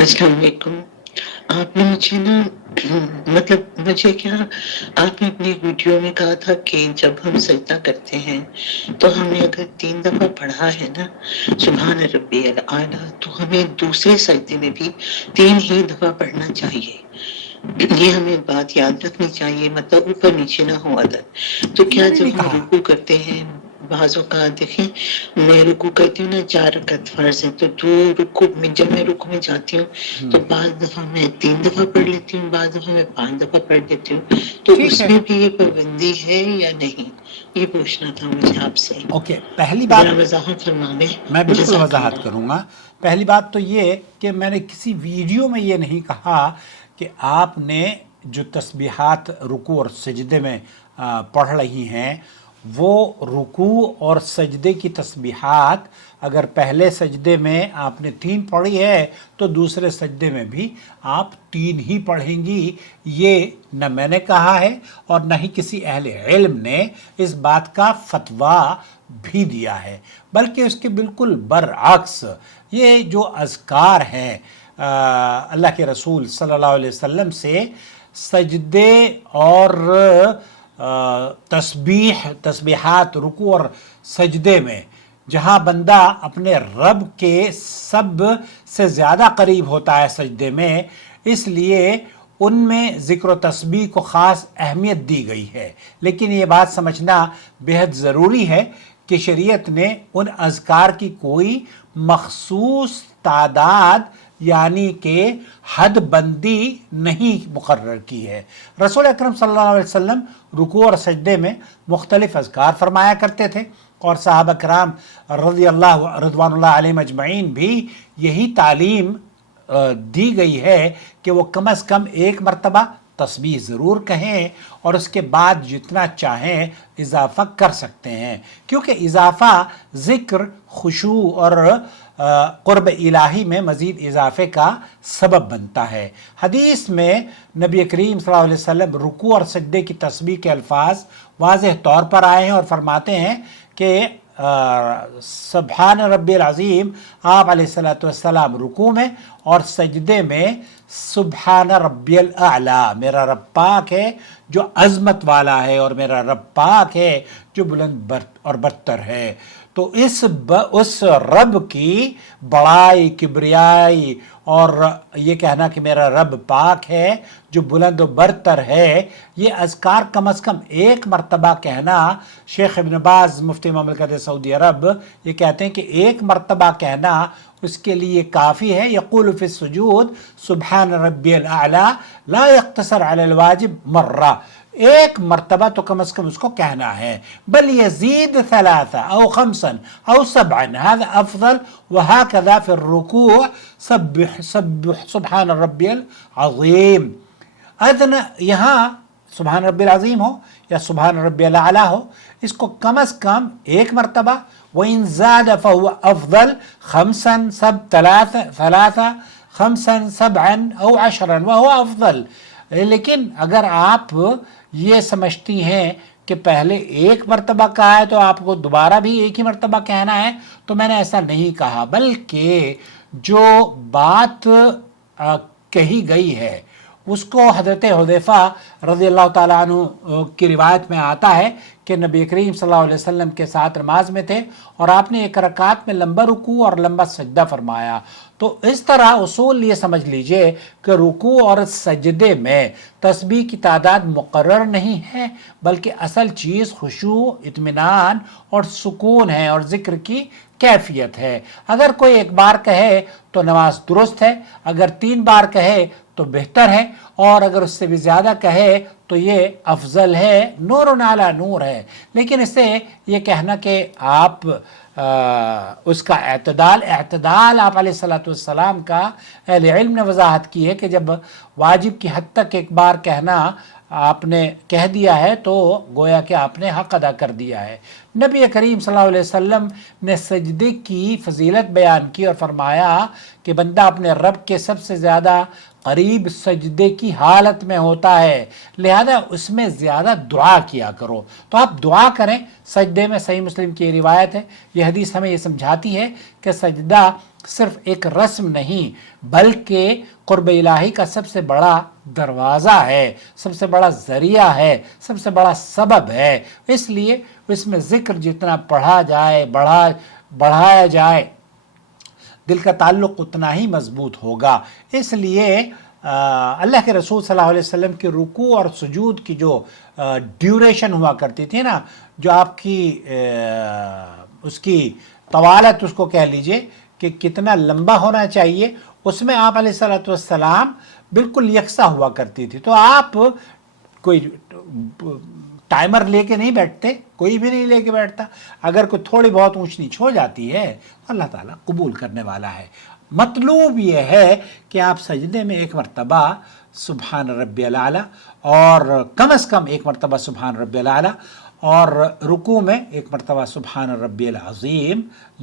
السلام علیکم۔ آپ نے مجھے نا مطلب مجھے کیا، آپ نے اپنی ویڈیو میں کہا تھا کہ جب ہم سجدہ کرتے ہیں تو ہمیں اگر 3 دفعہ پڑھا ہے نا سبحان ربی الاعلیٰ، تو ہمیں دوسرے سجدے میں بھی 3 ہی دفعہ پڑھنا چاہیے۔ یہ ہمیں بات یاد رکھنی چاہیے، مطلب اوپر نیچے نہ ہو عدد۔ تو کیا میں نے جب نہیں ہم کہا. رکوع کرتے ہیں، بعض اوقات دیکھیں میں رکوع کرتی ہوں نا 4 رکعت فرض ہے، تو جب میں رکوع میں جاتی ہوں تو بعض دفعہ میں 3 دفعہ پڑھ لیتی ہوں، بعض دفعہ میں 5 دفعہ پڑھ لیتی ہوں، تو ٹھیک اس ہے. میں بھی یہ پابندی ہے یا نہیں، یہ پوچھنا تھا مجھے آپ سے، اوکے، پہلی ذرا بات وضاحت فرما دیں۔ میں بالکل جزاک وضاحت اللہ۔ کروں گا. پہلی بات تو یہ کہ میں نے کسی ویڈیو میں یہ نہیں کہا کہ آپ نے جو تسبیحات رکوع اور سجدے میں پڑھ رہی ہیں، وہ رکوع اور سجدے کی تسبیحات اگر پہلے سجدے میں آپ نے 3 پڑھی ہے تو دوسرے سجدے میں بھی آپ 3 ہی پڑھیں گی. یہ نہ میں نے کہا ہے اور نہ ہی کسی اہل علم نے اس بات کا فتویٰ بھی دیا ہے، بلکہ اس کے بالکل برعکس یہ جو اذکار ہیں اللہ کے رسول صلی اللہ علیہ وسلم سے سجدے اور تسبیحات رکوع اور سجدے میں جہاں بندہ اپنے رب کے سب سے زیادہ قریب ہوتا ہے سجدے میں، اس لیے ان میں ذکر و تسبیح کو خاص اہمیت دی گئی ہے. لیکن یہ بات سمجھنا بہت ضروری ہے کہ شریعت نے ان اذکار کی کوئی مخصوص تعداد یعنی کہ حد بندی نہیں مقرر کی ہے. رسول اکرم صلی اللہ علیہ وسلم رکوع اور سجدے میں مختلف اذکار فرمایا کرتے تھے، اور صحابہ کرام رضوان اللہ علیہم اجمعین بھی یہی تعلیم دی گئی ہے کہ وہ کم از کم 1 مرتبہ تسبیح ضرور کہیں اور اس کے بعد جتنا چاہیں اضافہ کر سکتے ہیں، کیونکہ اضافہ ذکر، خشوع اور قرب الہی میں مزید اضافے کا سبب بنتا ہے. حدیث میں نبی کریم صلی اللہ علیہ وسلم رکوع اور سجدے کی تسبیح کے الفاظ واضح طور پر آئے ہیں اور فرماتے ہیں کہ سبحان ربی العظیم آپ علیہ السلام رکوع میں اور سجدے میں سبحان ربی الاعلیٰ، میرا رب پاک ہے جو عظمت والا ہے اور میرا رب پاک ہے جو بلند اور برتر ہے. تو اس رب کی بڑائی، کبریائی اور یہ کہنا کہ میرا رب پاک ہے جو بلند و برتر ہے، یہ اذکار کم از کم 1 مرتبہ کہنا، شیخ ابن باز مفتی مملکت سعودی عرب یہ کہتے ہیں کہ 1 مرتبہ کہنا اس کے لیے کافی ہے. یقول فی السجود سبحان ربی الاعلیٰ لا یقتصر علی الواجب مرہ، 1 مرتبہ تو کم از کم اس کو کہنا ہے. بل یزید 3 او 5 او 7، هذا افضل. وهكذا في الركوع سبحان ربی العظیم. یہاں سبحان ربی العظیم ہو یا سبحان ربی الاعلیٰ ہو، اس کو کم از کم 1 مرتبہ، وَإِن زَادَ فَهُوَ أَفْضَلُ 5 3 5 7 أو 10 وَهُوَ أَفْضَلُ. لیکن اگر آپ یہ سمجھتی ہیں کہ پہلے 1 مرتبہ کہا ہے تو آپ کو دوبارہ بھی 1 ہی مرتبہ کہنا ہے، تو میں نے ایسا نہیں کہا، بلکہ جو بات کہی گئی ہے اس کو حضرت حذیفہ رضی اللہ تعالیٰ عنہ کی روایت میں آتا ہے کہ نبی کریم صلی اللہ علیہ وسلم کے ساتھ نماز میں تھے اور آپ نے 1 رکعت میں لمبا رکوع اور لمبا سجدہ فرمایا. تو اس طرح اصول یہ سمجھ لیجئے کہ رکوع اور سجدے میں تسبیح کی تعداد مقرر نہیں ہے، بلکہ اصل چیز خشوع، اطمینان اور سکون ہے اور ذکر کی کیفیت ہے. اگر کوئی 1 بار کہے تو نماز درست ہے، اگر 3 بار کہے تو بہتر ہے، اور اگر اس سے بھی زیادہ کہے تو یہ افضل ہے، نور علی نور ہے. لیکن اس سے یہ کہنا کہ آپ اس کا اعتدال آپ علیہ السلام کا اہل علم نے وضاحت کی ہے کہ جب واجب کی حد تک 1 بار کہنا آپ نے کہہ دیا ہے تو گویا کہ آپ نے حق ادا کر دیا ہے. نبی کریم صلی اللہ علیہ وسلم نے سجدے کی فضیلت بیان کی اور فرمایا کہ بندہ اپنے رب کے سب سے زیادہ قریب سجدے کی حالت میں ہوتا ہے، لہذا اس میں زیادہ دعا کیا کرو. تو آپ دعا کریں سجدے میں. صحیح مسلم کی روایت ہے، یہ حدیث ہمیں یہ سمجھاتی ہے کہ سجدہ صرف ایک رسم نہیں بلکہ قرب الہی کا سب سے بڑا دروازہ ہے، سب سے بڑا ذریعہ ہے، سب سے بڑا سبب ہے۔ اس لیے اس میں ذکر جتنا پڑھا جائے، بڑھایا جائے، دل کا تعلق اتنا ہی مضبوط ہوگا۔ اس لیے اللہ کے رسول صلی اللہ علیہ وسلم کی رکوع اور سجود کی جو ڈیوریشن ہوا کرتی تھی نا، جو آپ کی اس کی طوالت اس کو کہہ لیجئے کہ کتنا لمبا ہونا چاہیے، اس میں آپ علیہ الصلوۃ والسلام بالکل یکساں ہوا کرتی تھی۔ تو آپ کوئی ٹائمر لے کے نہیں بیٹھتے، کوئی بھی نہیں لے کے بیٹھتا۔ اگر کوئی تھوڑی بہت اونچ نیچ ہو جاتی ہے تو اللہ تعالیٰ قبول کرنے والا ہے۔ مطلوب یہ ہے کہ آپ سجدے میں ایک مرتبہ سبحان ربی الاعلیٰ، اور کم از کم ایک مرتبہ سبحان ربی الاعلیٰ، اور رکوع میں ایک مرتبہ سبحان ربی العظیم،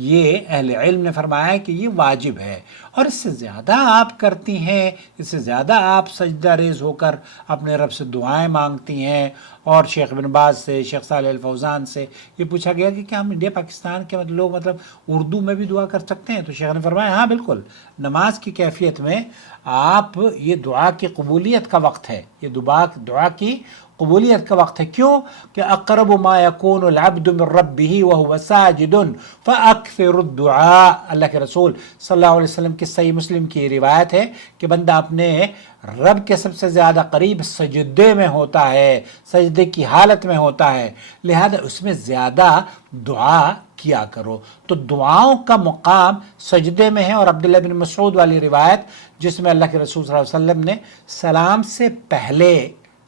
یہ اہل علم نے فرمایا ہے کہ یہ واجب ہے۔ اور اس سے زیادہ آپ کرتی ہیں، اس سے زیادہ آپ سجدہ ریز ہو کر اپنے رب سے دعائیں مانگتی ہیں۔ اور شیخ ابن باز سے، شیخ صالح الفوزان سے یہ پوچھا گیا کہ کیا ہم انڈیا پاکستان کے لوگ اردو میں بھی دعا کر سکتے ہیں؟ تو شیخ نے فرمایا ہاں بالکل، نماز کی کیفیت میں آپ، یہ دعا کی قبولیت کا وقت ہے، یہ دعا کی قبولیت کا وقت ہے۔ کیوں کہ اقرب ما یکون العبد من ربہ وہو ساجد فاکثر الدعاء، اللہ کے رسول صلی اللہ علیہ وسلم کی صحیح مسلم کی روایت ہے کہ بندہ اپنے رب کے سب سے زیادہ قریب سجدے میں ہوتا ہے، سجدے کی حالت میں ہوتا ہے، لہذا اس میں زیادہ دعا کیا کرو۔ تو دعاؤں کا مقام سجدے میں ہے۔ اور عبداللہ بن مسعود والی روایت جس میں اللہ کے رسول صلی اللہ علیہ وسلم نے سلام سے پہلے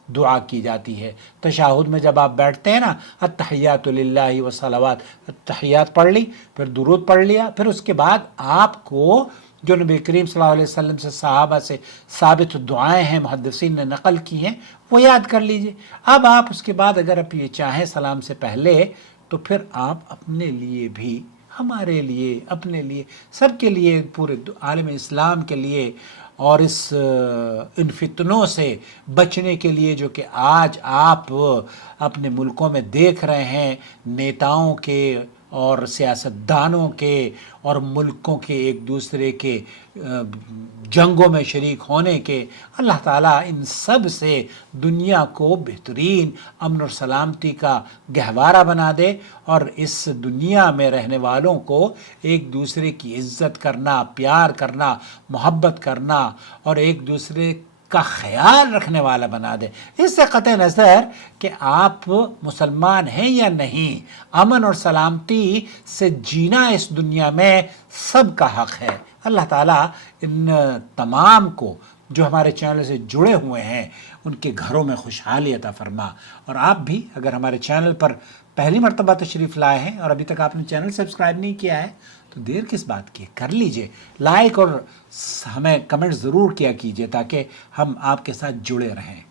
دعا کی جاتی ہے، تشہد میں جب آپ بیٹھتے ہیں نا، التحیات للہ والصلوات، التحیات پڑھ لی، پھر درود پڑھ لیا، پھر اس کے بعد آپ کو جو نبی کریم صلی اللہ علیہ وسلم سے، صحابہ سے ثابت دعائیں ہیں، محدثین نے نقل کی ہیں، وہ یاد کر لیجئے۔ اب آپ اس کے بعد اگر آپ یہ چاہیں سلام سے پہلے، تو پھر آپ اپنے لیے بھی، ہمارے لیے، اپنے لیے، سب کے لیے، پورے عالم اسلام کے لیے، اور ان فتنوں سے بچنے کے لیے جو کہ آج آپ اپنے ملکوں میں دیکھ رہے ہیں، نیتاؤں کے اور سیاستدانوں کے اور ملکوں کے ایک دوسرے کے جنگوں میں شریک ہونے کے، اللہ تعالیٰ ان سب سے دنیا کو بہترین امن اور سلامتی کا گہوارہ بنا دے، اور اس دنیا میں رہنے والوں کو ایک دوسرے کی عزت کرنا، پیار کرنا، محبت کرنا اور ایک دوسرے کا خیال رکھنے والا بنا دے۔ اس سے قطع نظر کہ آپ مسلمان ہیں یا نہیں، امن اور سلامتی سے جینا اس دنیا میں سب کا حق ہے۔ اللہ تعالیٰ ان تمام کو جو ہمارے چینل سے جڑے ہوئے ہیں ان کے گھروں میں خوشحالی عطا فرما۔ اور آپ بھی اگر ہمارے چینل پر پہلی مرتبہ تشریف لائے ہیں اور ابھی تک آپ نے چینل سبسکرائب نہیں کیا ہے تو دیر کس بات کی، کر لیجئے لائک، اور ہمیں کمنٹ ضرور کیا کیجئے تاکہ ہم آپ کے ساتھ جڑے رہیں۔